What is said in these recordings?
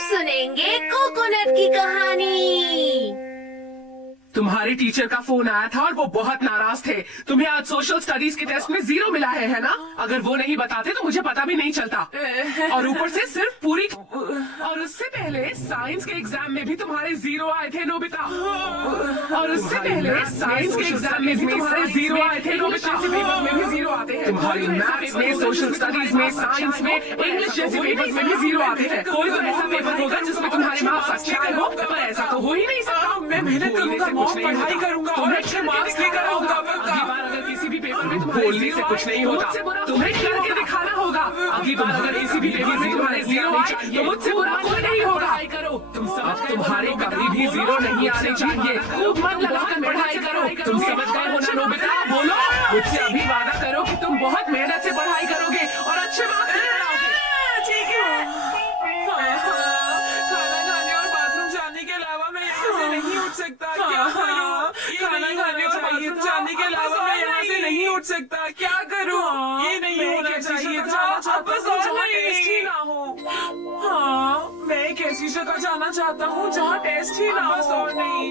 सुनेंगे कोकोनट की कहानी। तुम्हारे टीचर का फोन आया था और वो बहुत नाराज थे। तुम्हें आज सोशल स्टडीज के टेस्ट में 0 मिला है ना? अगर वो नहीं बताते तो मुझे पता भी नहीं चलता। और ऊपर से सिर्फ पूरी और उससे पहले साइंस के एग्जाम में भी तुम्हारे 0 आए थे नोबिता। और उससे पहले साइंस के एग्जाम में भी तुम्हारे 0 आए थे नोबिता। पेपर में भी 0 आते हैं। तुम्हारी मैथ्स में, सोशल स्टडीज में, साइंस में, इंग्लिश जैसे पेपर में भी 0 आते हैं। कोई तो ऐसा पेपर होगा जिसमें तुम्हारे मार्क्स अच्छे आए हो, पर ऐसा तो हो ही नहीं सकता। मैं मेहनत करूंगा, पढ़ाई करूंगा और अच्छे मार्क्स लेकर आऊंगा। अगली बार अगर किसी भी पेपर में बोलने से कुछ नहीं होता, तुम्हें करके दिखाना होगा। अगली बार अगर किसी भी पेपर में तुम्हारे 0 आए तो मुझसे बुरा कोई नहीं होगा। अब तुम्हारे कभी भी 0 नहीं आने चाहिए। खूब मन लगाकर पढ़ाई करो। तुम समझ गए हो ना नोबिता? बोलो, मुझसे अभी वादा करो कि तुम बहुत मेहनत से पढ़ाई करोगे और अच्छे मार्क्स लेकर आओगे। ठीक है। खाना खाने और बाथरूम जाने के अलावा मैं यहाँ से नहीं उठ सकता। क्या करूँ? खाना खाने और बाथरूम जाने के अलावा मैं यहाँ से नहीं उठ सकता। क्या करूँ? ये नहीं होना चाहिए था। अब बस और टेस्ट ही ना हो। हाँ, मैं एक ऐसी जगह जाना चाहता हूँ जहाँ टेस्ट ही ना हो। बस और नहीं।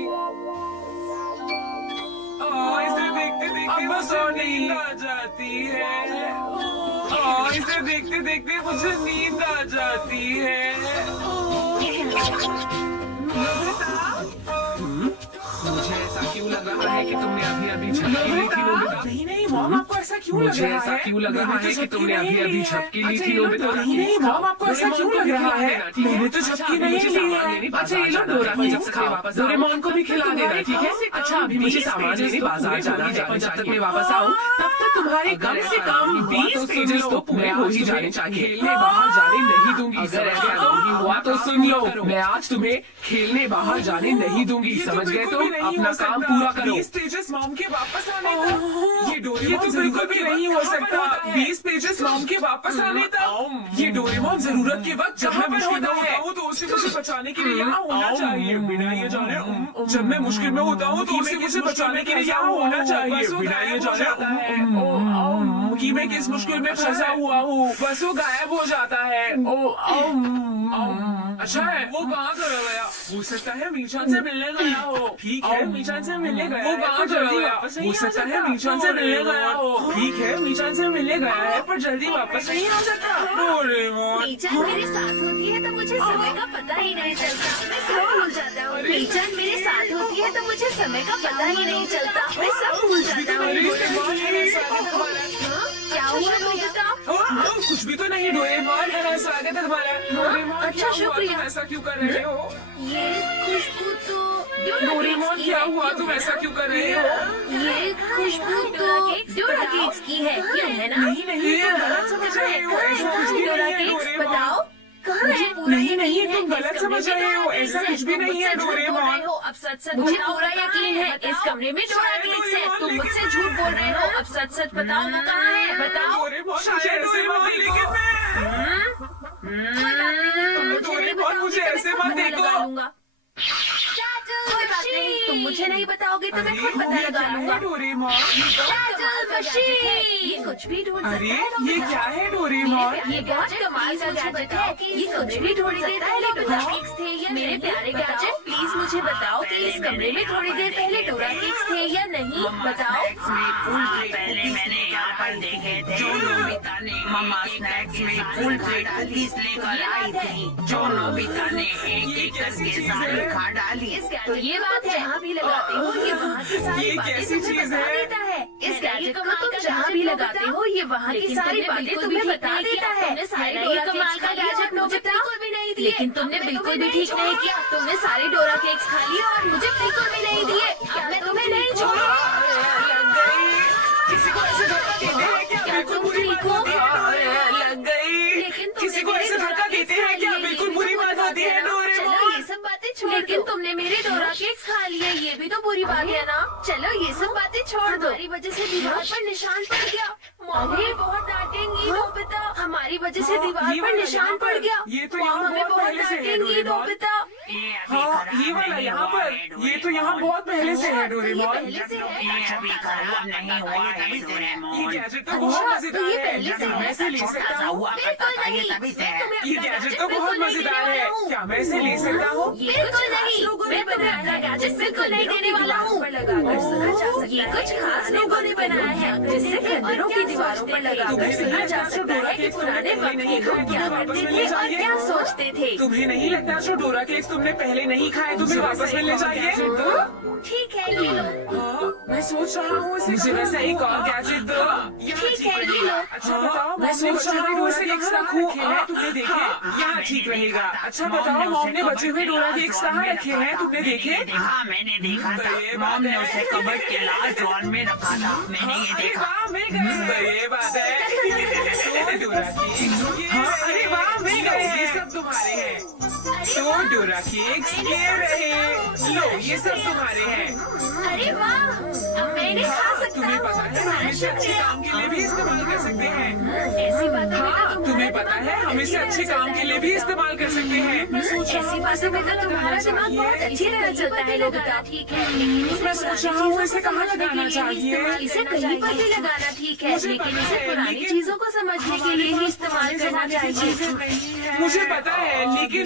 इसे देखते देखते बस और नींद आ जाती है। इसे देखते देखते मुझे नींद आ जाती है। मुझे ऐसा क्यों लग रहा है कि तुमने अभी अभी झपकी ली थी नोबिता? नहीं मॉम, आपको ऐसा क्यों लग मुझे रहा ऐसा है? क्यों लग रहा है कि तुमने अभी अभी झपकी ली थी नोबिता? नहीं मॉम, आपको ऐसा क्यों लग रहा है? मैंने तो झपकी नहीं ली है। अच्छा ये लो डोरा की जब तक वापस डोरेमोन को भी खिला देना, ठीक है? अच्छा अभी मुझे सामान लेने बाजार जाना है और जब तक मैं वापस आऊँ तब तक तुम्हारे कम से कम 20 पेजेस तो पूरे हो ही जाने चाहिए। खेलने बाहर जाने नहीं दूंगी। अगर ऐसा नहीं हुआ तो सुन लो, मैं आज तुम्हें खेलने बाहर जाने नहीं दूंगी। समझ गए? तो अपना काम पूरा करो। 20 पेजेस मॉम के वापस आने तक। ये तो बिल्कुल भी नहीं हो सकता। 20 पेजेस मॉम के वापस आने तक। ये डोरेमोन जरूरत के वक्त जब मैं मुश्किल में होता हूँ तो उसे मुझे बचाने के लिए यहाँ होना चाहिए। बिना ये जाने जब मैं मुश्किल में होता हूँ तो उसे मुझे बचाने के लिए यहाँ होना चाहिए। बिना ये जाने कि मैं किस मुश्किल में फंसा हुआ हूँ, बस वो गायब हो जाता है। अच्छा है, वो कहाँ चला गया? हो सकता है मीचान से मिलने गया हो। ठीक है, मीचान से मिलने गया। वो कहाँ चला गया? हो सकता है मीचान से मिलने गया हो। ठीक है, मीचान से मिलने गया है पर जल्दी वापस नहीं आ सकता। डोरेमोन, मीचान मेरे साथ होती है तो मुझे समय का पता ही नहीं चलता। मैं सब भूल जाता हूँ। मीचान मेरे साथ होती है तो मुझे समय का पता ही नहीं चलता। मैं सब भूल जाता हूँ। क्या हुआ नोबिता? कुछ भी तो नहीं डोरेमोन, स्वागत है तुम्हारा। डोरेमोन, अच्छा शुक्रिया। ऐसा क्यों कर रहे हो? ये खुशबू तो डोरेमोन, क्या हुआ? तुम ऐसा क्यों कर रहे हो? ये खुशबू तो डोरा केक्स की है, ये है ना? नहीं तुम गलत समझ रहे हो। ऐसा कुछ भी डोरा नहीं है केक्स डोरेमोन। बताओ कहाँ है? नहीं तुम गलत समझ रहे हो। ऐसा कुछ भी नहीं है डोरेमोन। अब सच मुझे पूरा यकीन है इस कमरे में डोरा केक्स है। तुम मुझसे झूठ बोल रहे हो। अब सच बताओ वो कहाँ है? बताओ। डोरेमोन, मुझे ऐसे मत देखो। कोई बात नहीं, तुम मुझे नहीं बताओगे तो मैं खुद पता लगा लूंगा। डोरेमोन, ये कुछ भी ढूंढ सकता अरे है। ये क्या है डोरेमोन? ये बहुत कमाल का गैजेट है। ये कुछ भी ढूंढ सकता है। डोरा केक्स थे या मेरे प्यारे गैजेट, प्लीज मुझे बताओ कि इस कमरे में थोड़ी देर पहले डोरा केक्स थे या नहीं? बताओ। पहले मैंने यहाँ पर देखे थे जो नोबिता ने मम्मा स्नैक्स में फुल प्लेट कुकीज लेकर आई थी, जो नोबिता ने एक करके सारी खा डाली। तो ये बात है, जहाँ भी लगाते हो ये वहाँ की सारी ये बातें कैसी तुम्हें चीज बता है? देता है। इस गैजेट को तुम जहाँ भी लगाते हो ये वहाँ की सारी बातें तुम्हें बता देता है। ये कमाल का गैजेट मुझे बिल्कुल भी नहीं दिए। लेकिन तुमने बिल्कुल भी ठीक नहीं किया। तुमने सारे डोरा केक्स खा लिए और मुझे बिल्कुल भी नहीं दिए। क्या मैं तुम्हें नहीं छोड़ा? किसी को ऐसे धक्का देते हैं क्या? क्या तुम ठीक हो? लग गई। लेकिन किसी को ऐसे धक्का देते हैं क्या? बिल्कुल बुरी बात होती है डोरेमोन। ये सब बातें छोड़। लेकिन तुमने मेरे डोरा केक्स खा लिए, ये भी तो बुरी बात है ना? चलो ये सब बातें छोड़ दो। हमारी वजह से दीवार पर निशान पड़ गया। मम्मी बहुत डांटेंगी नोबिता। हमारी वजह से दीवार पर निशान पड़ गया। ये तो मम्मी यहाँ हमें बहुत बहुत पहले से है डांटेंगी डोरेमोन। नोबिता। हाँ, ये वाला यहाँ पर, ये तो यहाँ बहुत पहले से है डोरेमोन। पहले से है। ये अभी खराब नहीं हुआ है ये डोरेमोन। गैजेट तो बहुत मजेदार ये है। पहले से जब है। मैं से ले सकता छोटा सा हूँ। हुआ करता था ये तभी से है। ये गैजेट तो बहुत मजेदार है। क्या मैं इसे ले सकता हूँ? ये कुछ नहीं, मैं तुम्हें अपना गैजेट बिल्कुल नहीं देने वाला हूँ। ये कुछ खास लोगों ने बनाया है जिससे खंडरों की दीवारों पर लगाकर सुना जा सकता है कि पुराने वक्त के लोग क्या करते थे और क्या सोचते थे। तुम्हें नहीं लगता जो डोरा केक्स तुमने पहले नहीं खाए तुम्हें वापस मिलने चाहिए? ठीक है, ये लो। हाँ, मैं सोच रहा हूँ मुझे वैसा एक और गैजेट दो। ठीक है, ये लो। अच्छा बताओ, मैं सोच रहा हूँ इसे कहाँ रखूँ? तुमने देखे? यहाँ ठीक रहेगा। अच्छा बताओ, मॉम ने बचे हुए डोरा केक्स कहाँ रखे हैं? तुमने देखे? हाँ मैंने देखा था, मॉम ने उसे कबर्ड के लास्ट ड्रॉर में रखा था, मैंने ये अरे देखा। वाह, मिल गए। ये बात है। तो डोरा केक्स, हाँ, अरे वाह, मिल गए। ये सब तुम्हारे हैं। तो डोरा केक्स ये रहे। लो, ये सब तुम्हारे हैं। अरे वाह, अब मैं इन्हें खा सकता तुम्हें हूँ। पता है हम तुम्हारा इसे अच्छे शुक्रिया। काम के लिए भी इस्तेमाल कर सकते हैं। ऐसी बातों में हाँ, तो तुम्हें पता है हम इसे अच्छे काम के लिए भी इस्तेमाल कर सकते हैं। ऐसी बातों में तो तुम्हारा दिमाग बहुत अच्छी तरह चलता है लोबिता। ठीक है, लेकिन इसे मैं सोच रहा हूँ इसे कहाँ लगाना चाहिए? इसे कहीं पर भी लगाना ठीक है, लेकिन इसे पुरानी चीजों को समझने के लिए ही इस्तेमाल करना चाहिए। मुझे पता है, लेकिन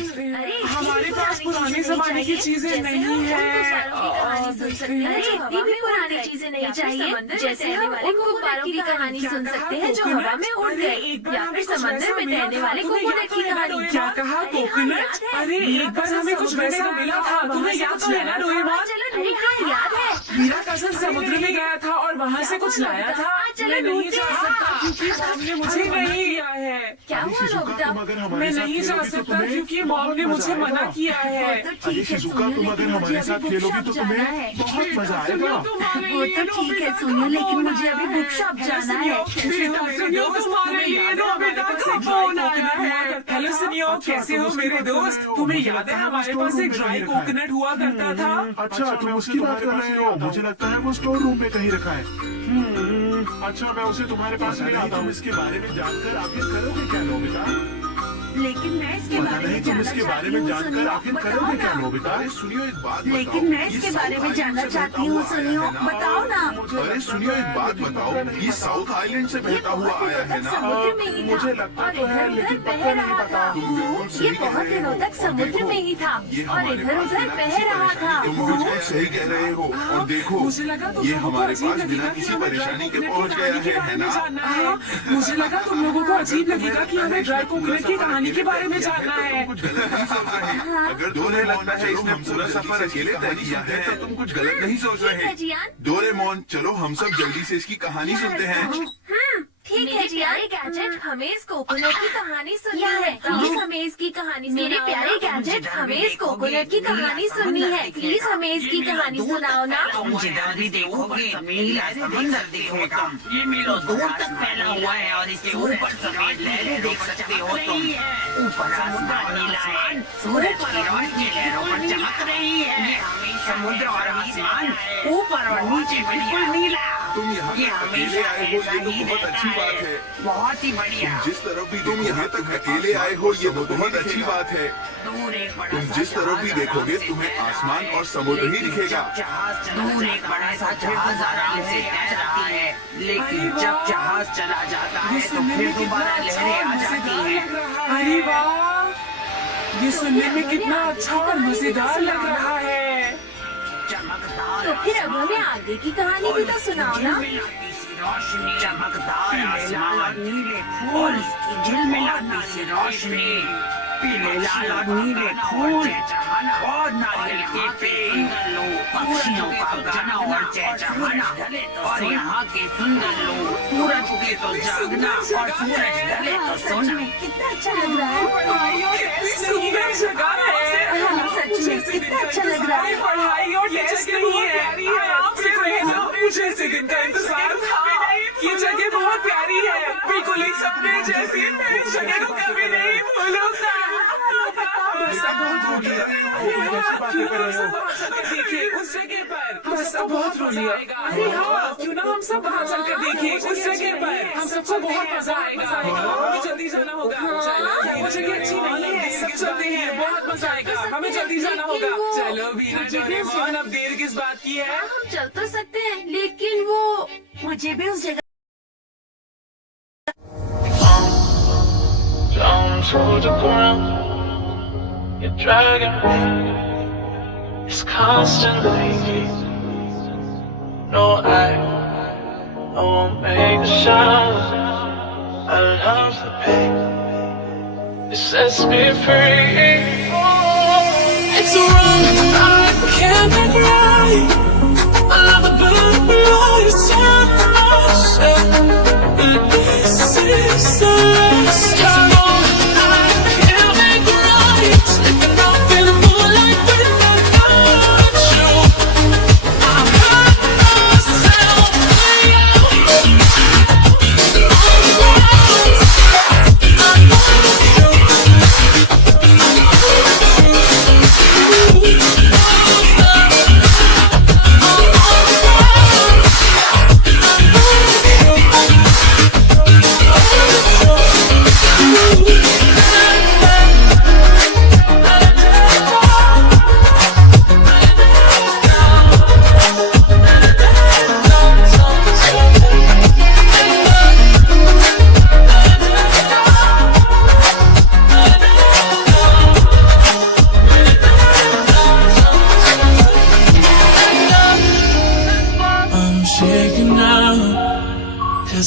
हमारे पास पुराने जमाने की चीजें नहीं है। अरे इतनी भी पुरानी चीजें नहीं चाहिए, जैसे हम उन गुब्बारों की कहानी सुन सकते हैं जो हवा में उड़ गए, या फिर समंदर में तैरने वाले कोकोनट की कहानी। क्या कहा? कोकोनट? अरे एक बार हमें कुछ वैसा मिला था, तुम्हें याद तो है ना डोरेमोन? चलो ढूंढना याद है। मेरा कजन समुद्र में गया था और वहाँ से कुछ लाया था। मैं नहीं जा सकता क्योंकि मॉम ने मुझे नहीं किया है। क्या हुआ लोबिता? मैं नहीं जा सकता क्योंकि मॉम ने मुझे मना किया है। ठीक है, शिजुका, तुम अगर हमारे साथ खेलोगी तो तुम्हें बहुत मजा आएगा। वो तो ठीक है सोनिया, लेकिन मुझे अभी बुक शॉप जाना है। हेलो सुनियो, कैसे हो मेरे दोस्त? तुम्हें याद है हमारे पास एक ड्राई कोकोनट हुआ करता था? अच्छा, तुम उसकी बात कर रहे हो। मुझे लगता है वो स्टोर रूम में कहीं रखा है। अच्छा, मैं उसे तुम्हारे पास ले आता हूँ। इसके बारे में जानकर आखिर करोगे क्या नोबिता? लेकिन मैं इसके पता नहीं तुम इसके बारे में जानकर आखिर करोगे क्या नोबिता? अरे सुनियो एक बात लेकिन मैं इसके बारे में जानना चाहती हूँ सुनियो, बताओ ना। अरे सुनियो एक बात बताओ, ये साउथ आइलैंड से बहता हुआ आया है ना? समुद्र में ही था मुझे लगता और तो है, इधर लेकिन उधर बह पता नहीं रहा पता। था। तुम बिल्कुल ये सही कह बहुत रहे दिनों हो। तक समुद्र में ही था ये और हमारे इधर पास उधर बिना बह किसी रहा था। परेशानी के तुम बिल्कुल सही कह रहे हो। और देखो, मुझे लगा तुम ये लोगों को हमारे अजीब पास बिना लगेगा कि किसी हमें परेशानी के ड्राई पहुंच कोकोनट की गया है ना? जानना है। मुझे लगा तुम लोगों को अजीब लगेगा कि हमें ड्राई कोकोनट की कहानी के बारे में जानना है। कुछ गलत नहीं सोच रहे। अगर तुम्हें लगता है इसने पूरा सफर अकेले तय किया है तो तुम कुछ गलत नहीं सोच ठीक है रहे। जियान, डोरेमोन, चलो हम सब जल्दी से इसकी कहानी सुनते हैं। ठीक है जियान। गैजेट, हमें इस कोकोनट की कहानी सुननी है। प्लीज हमें इसकी कहानी मेरे प्यारे गैजेट, हमें इस कोकोनट की कहानी सुननी है। प्लीज हमें इसकी कहानी सुनाओ ना। तुम जिधर भी देखोगे नीला समंदर देखोगे। ये मीलों दूर तक फैला हुआ है और इसके ऊपर सफेद लहरें देख सकते हो तुम। ऊपर आसमान नीला है, सूरज की रोशनी लहरों पर चमक रही है। समुद्र और आसमान ऊपर और नीचे बिल्कुल नीला। तुम यहाँ ये तक हमेशा अकेले आए हो, ऐसा ये तो ही बहुत रहता अच्छी बात है। बहुत ही बढ़िया। जिस तरफ भी तुम यहाँ तक अकेले आए हो, ये तो बहुत अच्छी बात है। दूर एक बड़ा तुम सा जिस तरफ भी जहाज देखोगे आराम से तुम्हें तैर आसमान रहा और समुद्र ही है। दिखेगा। दूर एक बड़ा सा जहाज आराम से तैर रहा है, लेकिन जब जहाज चला जाता है तो फिर दोबारा लहरें आ जाती हैं। अरे वाह, ये सुनने में कितना अच्छा और मजेदार लग रहा है। चमकदार तो फिर अब हमें आगे की कहानी भी तो सुनाओ ना। रोशनी, चमकदार आसमान और नीले फूल, झिलमिलाती सी रोशनी, पीले लाल और नीले फूल और नारियल के पेड़, पक्षियों का गाना और चहचहाना और यहाँ के सुंदर लोग। सूरज उगे तो जागना और सूरज ढले तो सोना। कितना अच्छा लग रहा है। पढ़ाई और टेस्ट सुंदर जगह है। हाँ, सच में कितना अच्छा लग रहा है। पढ़ाई और टेस्ट नहीं है, आराम से रहना। मुझे इस दिन का इंतजार था। ये जगह बहुत प्यारी है, बिल्कुल एक सपने जैसी। मैं इस जगह को कभी नहीं भूलूंगा। बस अब बहुत हो गया। तुम कैसी बातें कर रहे हो? देखिए उस जगह पर बस अब बहुत रो लिया। अरे हाँ, क्यों ना हम सब वहाँ चलकर देखें उस जगह पर। हम सबको बहुत मजा आएगा। हमें जल्दी जाना होगा। चलो, वो जगह अच्छी नहीं है, सब चलते हैं, बहुत मजा आएगा। हमें जल्दी जाना होगा। चलो वीना डोरेमोन, अब देर किस बात की है? हम चल तो सकते हैं, लेकिन वो मुझे भी उस जगह Down to the ground. You're dragging me. It's constantly. No, I won't make a sound. I love the pain. It sets me free. It's wrong, I can't make right. I love the blue you set myself. This is the last time. I can't make right. Slipping off in the moonlight when I got you. I hurt myself.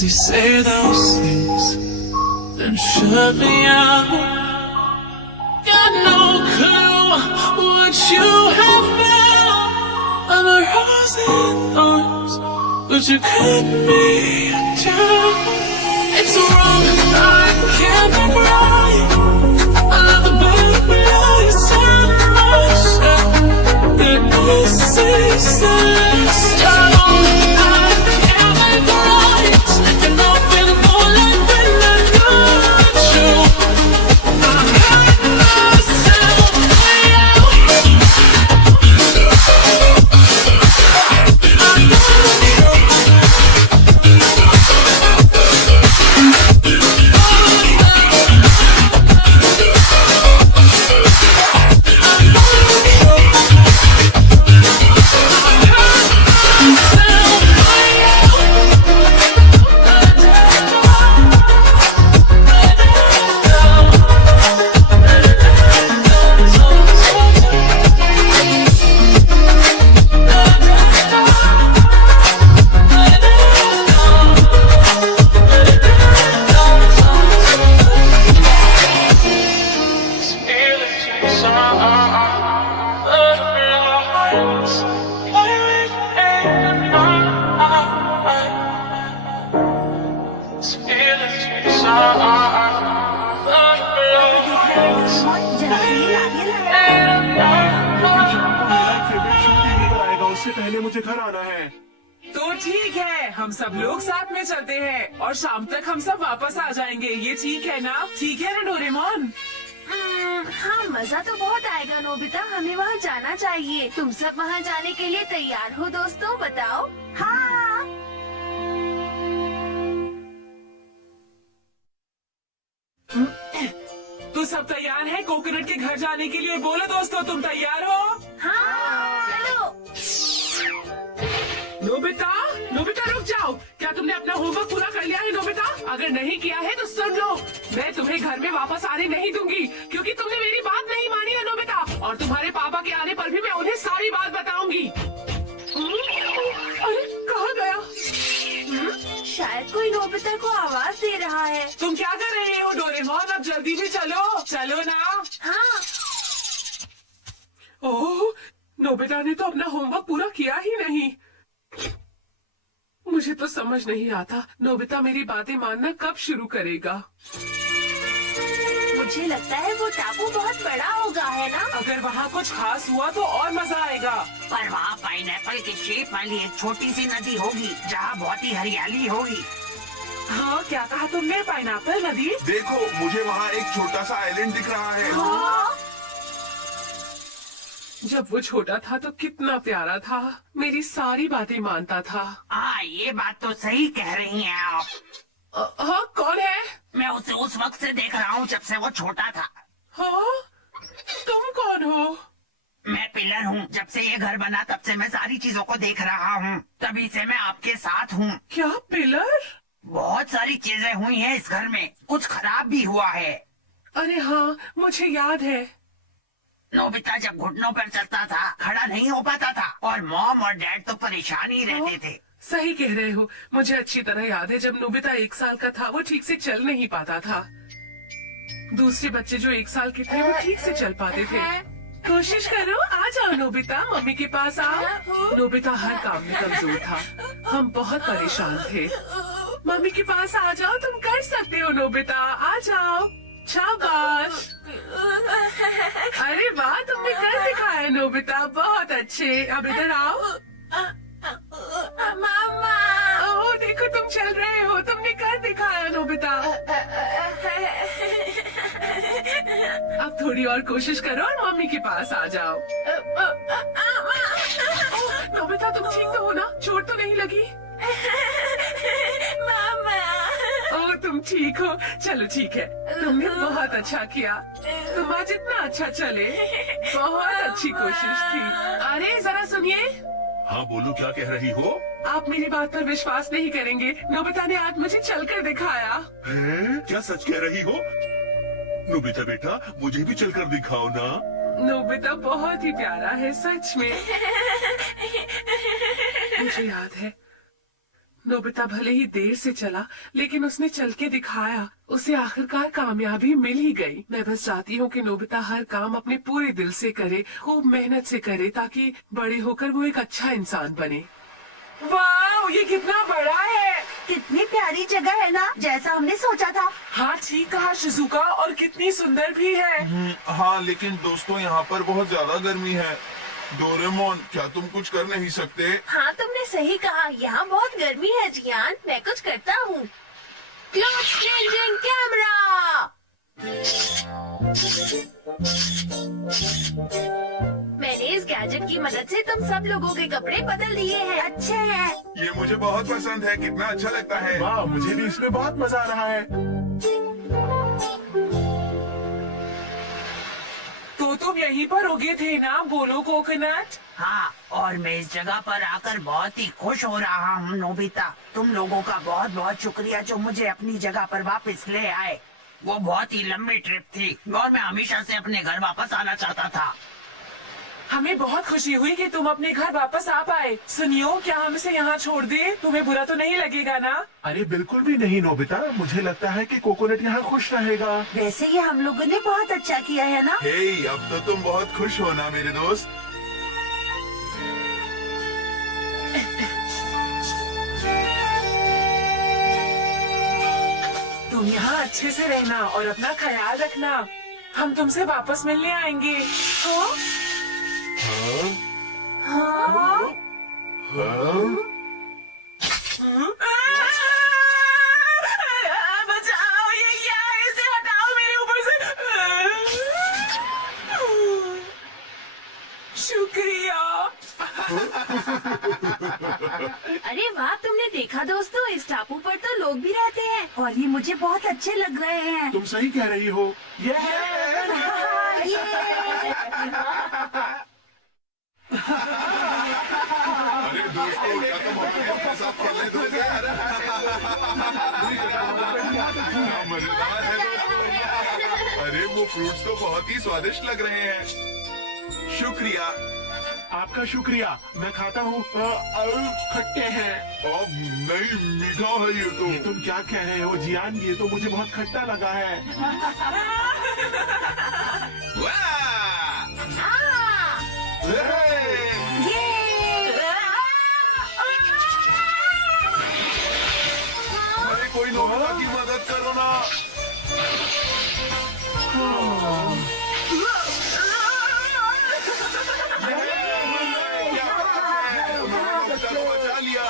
You say those things, then shut me out. Got no clue what you have found. I'm a rose and thorns, but you cut me down. It's wrong, I can't make right. I love the below you set myself. That this is the last time. I can't make right. Slipping off in the moonlight when I got you. I hurt myself. पहले मुझे घर आना है। तो ठीक है, हम सब लोग साथ में चलते हैं और शाम तक हम सब वापस आ जाएंगे। ये ठीक है ना? ठीक है ना डोरेमोन? हाँ, मजा तो बहुत आएगा नोबिता, हमें वहाँ जाना चाहिए। तुम सब वहाँ जाने के लिए तैयार हो दोस्तों, बताओ? हाँ। तो सब तैयार हैं कोकोनट के घर जाने के लिए? बोलो दोस्तों, तुम तैयार हो? हाँ, चलो। नोबिता, नोबिता रुक जाओ। क्या तुमने अपना होमवर्क पूरा कर लिया है नोबिता? अगर नहीं किया है तो सुन लो, मैं तुम्हें घर में वापस आने नहीं दूंगी क्योंकि तुमने मेरी बात नहीं मानी है नोबिता। और तुम्हारे पापा के आने पर भी मैं उन्हें सारी बात बताऊंगी। अरे कहाँ गया? शायद कोई नोबिता को आवाज दे रहा है। तुम क्या कर रहे हो डोरेमोन? अब जल्दी भी चलो, चलो ना। हाँ। ओह, नोबिता ने तो अपना होमवर्क पूरा किया ही नहीं। मुझे तो समझ नहीं आता नोबिता मेरी बातें मानना कब शुरू करेगा। मुझे लगता है वो टापू बहुत बड़ा होगा, है ना? अगर वहाँ कुछ खास हुआ तो और मजा आएगा। पर वहाँ पाइनएप्पल के शेप वाली एक छोटी सी नदी होगी जहाँ बहुत ही हरियाली होगी। हाँ, क्या कहा तुमने? पाइनएप्पल नदी? देखो, मुझे वहाँ एक छोटा सा आइलैंड दिख रहा है। हाँ? जब वो छोटा था तो कितना प्यारा था, मेरी सारी बातें मानता था। हाँ, ये बात तो सही कह रही हैं आप। हाँ, कौन है? मैं उसे उस वक्त से देख रहा हूँ जब से वो छोटा था। हाँ, तुम कौन हो? मैं पिलर हूँ। जब से ये घर बना तब से मैं सारी चीजों को देख रहा हूँ, तभी से मैं आपके साथ हूँ। क्या पिलर? बहुत सारी चीजें हुई हैं इस घर में, कुछ खराब भी हुआ है। अरे हाँ, मुझे याद है। नोबिता जब घुटनों पर चलता था खड़ा नहीं हो पाता था और मॉम और डैड तो परेशान ही रहते थे। सही कह रहे हो। मुझे अच्छी तरह याद है जब नोबिता 1 साल का था वो ठीक से चल नहीं पाता था। दूसरे बच्चे जो 1 साल के थे वो ठीक से चल पाते थे। कोशिश करो, आ जाओ नोबिता, मम्मी के पास आओ। नोबिता हर काम में कमजोर था। हम बहुत परेशान थे। मम्मी के पास आ जाओ, तुम कर सकते हो नोबिता, आ जाओ। शाबाश। अरे वाह, तुमने कर दिखाया नोबिता, बहुत अच्छे। अब इधर आओ। मामा। ओह देखो, तुम चल रहे हो, तुमने कर दिखाया नोबिता। अब थोड़ी और कोशिश करो और मम्मी के पास आ जाओ। नोबिता तुम ठीक तो हो ना? चोट तो नहीं लगी? मामा। ओह तुम ठीक हो, चलो ठीक है, तुमने बहुत अच्छा किया। तुम आज इतना अच्छा चले, बहुत अच्छी कोशिश थी। अरे जरा सुनिए। हाँ बोलू, क्या कह रही हो? आप मेरी बात पर विश्वास नहीं करेंगे, नोबिता ने आज मुझे चलकर दिखाया। है? क्या सच कह रही हो? नोबिता बेटा, मुझे भी चलकर दिखाओ ना। नोबिता बहुत ही प्यारा है, सच में। मुझे याद है, नोबिता भले ही देर से चला लेकिन उसने चल के दिखाया। उसे आखिरकार कामयाबी मिल ही गई। मैं बस चाहती हूँ कि नोबिता हर काम अपने पूरे दिल से करे, खूब मेहनत से करे, ताकि बड़े होकर वो एक अच्छा इंसान बने। वाह, ये कितना बड़ा है। कितनी प्यारी जगह है ना, जैसा हमने सोचा था। हाँ ठीक कहा शिजुका, और कितनी सुंदर भी है। हाँ लेकिन दोस्तों, यहाँ पर बहुत ज्यादा गर्मी है। डोरेमोन, क्या तुम कुछ कर नहीं सकते? हाँ तुमने सही कहा, यहाँ बहुत गर्मी है जियान, मैं कुछ करता हूँ। Cloth changing camera. मैंने इस गैजेट की मदद से तुम सब लोगों के कपड़े बदल दिए हैं। अच्छे हैं। ये मुझे बहुत पसंद है, कितना अच्छा लगता है। वाह, मुझे भी इसमें बहुत मजा आ रहा है। तो तुम यहीं पर उगे थे ना, बोलो कोकोनट? हाँ, और मैं इस जगह पर आकर बहुत ही खुश हो रहा हूँ नोबिता। तुम लोगों का बहुत बहुत शुक्रिया जो मुझे अपनी जगह पर वापस ले आए। वो बहुत ही लंबी ट्रिप थी और मैं हमेशा से अपने घर वापस आना चाहता था। हमें बहुत खुशी हुई कि तुम अपने घर वापस आ पाए। सुनियो, क्या हम इसे यहाँ छोड़ दें? तुम्हें बुरा तो नहीं लगेगा ना? अरे बिल्कुल भी नहीं नोबिता, मुझे लगता है कि कोकोनट यहाँ खुश रहेगा। वैसे ये हम लोगों ने बहुत अच्छा किया है ना। हे, अब तो तुम बहुत खुश हो ना मेरे दोस्त। तुम यहाँ अच्छे से रहना और अपना ख्याल रखना। हम तुमसे वापस मिलने आएंगे। हाँ? बचाओ, ये क्या है? इसे हटाओ मेरे ऊपर से। शुक्रिया। अरे वाह, तुमने देखा दोस्तों, इस टापू पर तो लोग भी रहते हैं और ये मुझे बहुत अच्छे लग रहे हैं। तुम सही कह रही हो। अरे दोस्तों, क्या तुम हमारे साथ खेलने दोगे? मजेदार है दोस्तों। अरे वो फ्रूट्स तो बहुत ही स्वादिष्ट लग रहे हैं। शुक्रिया। आपका शुक्रिया, मैं खाता हूँ। खट्टे हैं। अब नहीं, मीठा है ये तो। ये तुम क्या कह रहे हो जियान? ये तो मुझे बहुत खट्टा लगा है। वाह! अरे कोई नोबिता की मदद करो ना। चलो बचा लिया।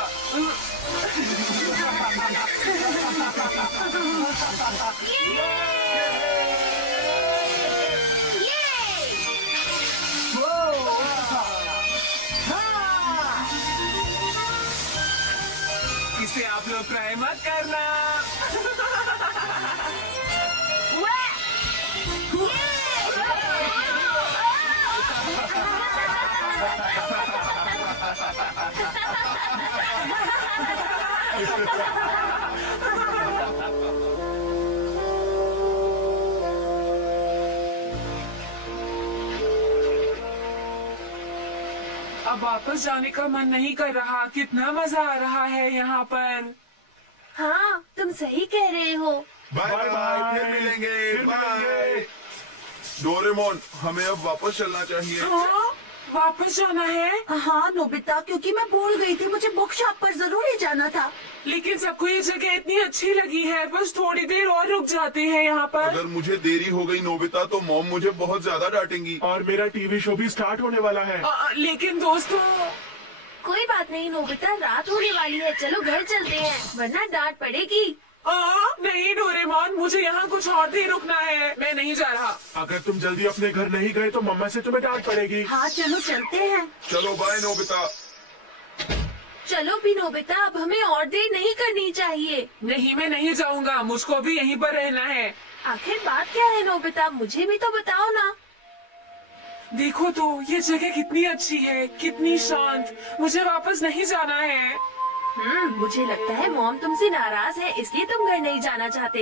अब वापस जाने का मन नहीं कर रहा। कितना मजा आ रहा है यहाँ पर। हाँ, तुम सही कह रहे हो। बाय बाय, फिर मिलेंगे, बाय। डोरेमोन, हमें अब वापस चलना चाहिए। हाँ, वापस जाना है। हाँ नोबिता, क्योंकि मैं भूल गई थी, मुझे बुक शॉप पर जरूर ही जाना था। लेकिन सबको ये जगह इतनी अच्छी लगी है, बस थोड़ी देर और रुक जाते हैं यहाँ पर। अगर मुझे देरी हो गई नोबिता, तो मॉम मुझे बहुत ज्यादा डांटेंगी। और मेरा टीवी शो भी स्टार्ट होने वाला है। लेकिन दोस्तों, कोई बात नहीं नोबिता, रात होने वाली है, चलो घर चलते हैं, वरना डांट पड़ेगी। नहीं डोरेमोन, मुझे यहाँ कुछ और देर रुकना है, मैं नहीं जा रहा। अगर तुम जल्दी अपने घर नहीं गए तो मम्मा से तुम्हें डांट पड़ेगी। हाँ चलो चलते हैं। चलो बाय नोबिता। चलो भी नोबिता, अब हमें और देर नहीं करनी चाहिए। नहीं, मैं नहीं जाऊँगा, मुझको भी यहीं पर रहना है। आखिर बात क्या है नोबिता, मुझे भी तो बताओ ना। देखो तो, ये जगह कितनी अच्छी है, कितनी शांत। मुझे वापस नहीं जाना है। मुझे लगता है मॉम तुमसे नाराज है, इसलिए तुम घर नहीं जाना चाहते।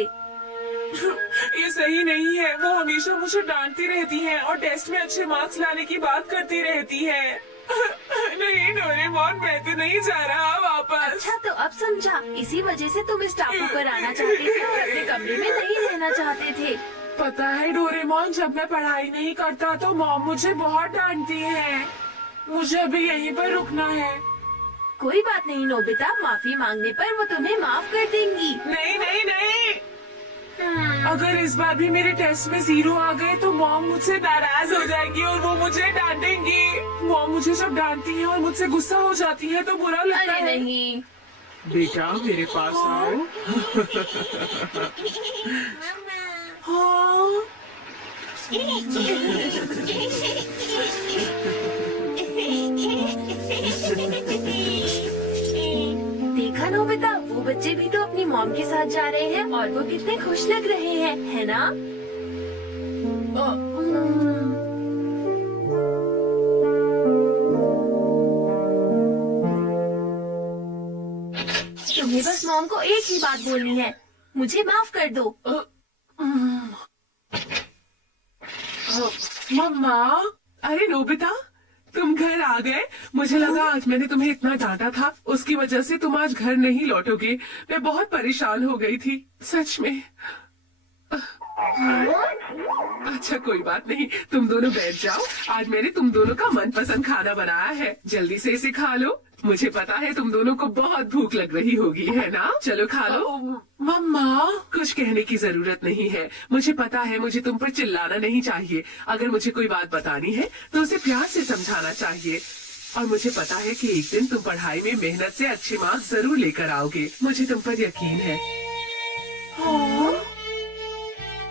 ये सही नहीं है। वो हमेशा मुझे डांटती रहती है और टेस्ट में अच्छे मार्क्स लाने की बात करती रहती है। नहीं डोरेमोन, मैं तो नहीं जा रहा वापस। अच्छा तो अब समझा, इसी वजह से तुम इस टापू पर आना चाहते थे और अपने कमरे में नहीं रहना चाहते थे। पता है डोरेमोन, जब मैं पढ़ाई नहीं करता तो मॉम मुझे बहुत डांटती है। मुझे अभी यहीं पर रुकना है। कोई बात नहीं नोबिता, माफी मांगने पर वो तुम्हें माफ कर देंगी। नहीं नहीं नहीं, अगर इस बार भी मेरे टेस्ट में 0 आ गए तो मॉम मुझसे नाराज हो जाएगी और वो मुझे डांटेंगी। मॉम मुझे जब डांटती है और मुझसे गुस्सा हो जाती है तो बुरा लगता अरे है। नहीं। बेटा मेरे पास आओ। हाँ। देखा नोबिता, वो बच्चे भी तो अपनी मॉम के साथ जा रहे हैं और वो कितने खुश लग रहे हैं, है ना? तुम्हें बस मॉम को एक ही बात बोलनी है, मुझे माफ कर दो। मम्मा। अरे नोबिता, तुम घर आ गए। मुझे लगा आज मैंने तुम्हें इतना डांटा था, उसकी वजह से तुम आज घर नहीं लौटोगे। मैं बहुत परेशान हो गई थी, सच में। अच्छा कोई बात नहीं, तुम दोनों बैठ जाओ। आज मैंने तुम दोनों का मनपसंद खाना बनाया है, जल्दी से इसे खा लो। मुझे पता है तुम दोनों को बहुत भूख लग रही होगी, है ना? चलो खा लो। मम्मा, कुछ कहने की जरूरत नहीं है। मुझे पता है मुझे तुम पर चिल्लाना नहीं चाहिए। अगर मुझे कोई बात बतानी है तो उसे प्यार से समझाना चाहिए। और मुझे पता है कि एक दिन तुम पढ़ाई में मेहनत से अच्छे मार्क्स जरूर लेकर आओगे। मुझे तुम पर यकीन है।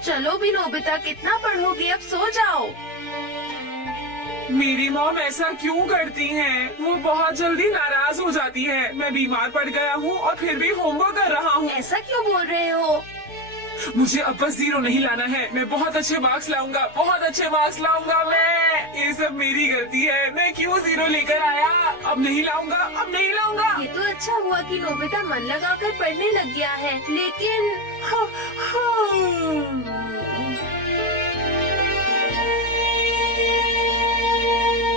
चलो भी नोबिता, कितना पढ़ोगे, अब सो जाओ। मेरी मॉम ऐसा क्यों करती हैं? वो बहुत जल्दी नाराज हो जाती है। मैं बीमार पड़ गया हूँ और फिर भी होमवर्क कर रहा हूँ। ऐसा क्यों बोल रहे हो? मुझे अब बस 0 नहीं लाना है। मैं बहुत अच्छे मार्क्स लाऊंगा, बहुत अच्छे मार्क्स लाऊंगा मैं। ये सब मेरी गलती है, मैं क्यों 0 लेकर आया? अब नहीं लाऊंगा, अब नहीं लाऊंगा। ये तो अच्छा हुआ कि नोबिता मन लगाकर पढ़ने लग गया है, लेकिन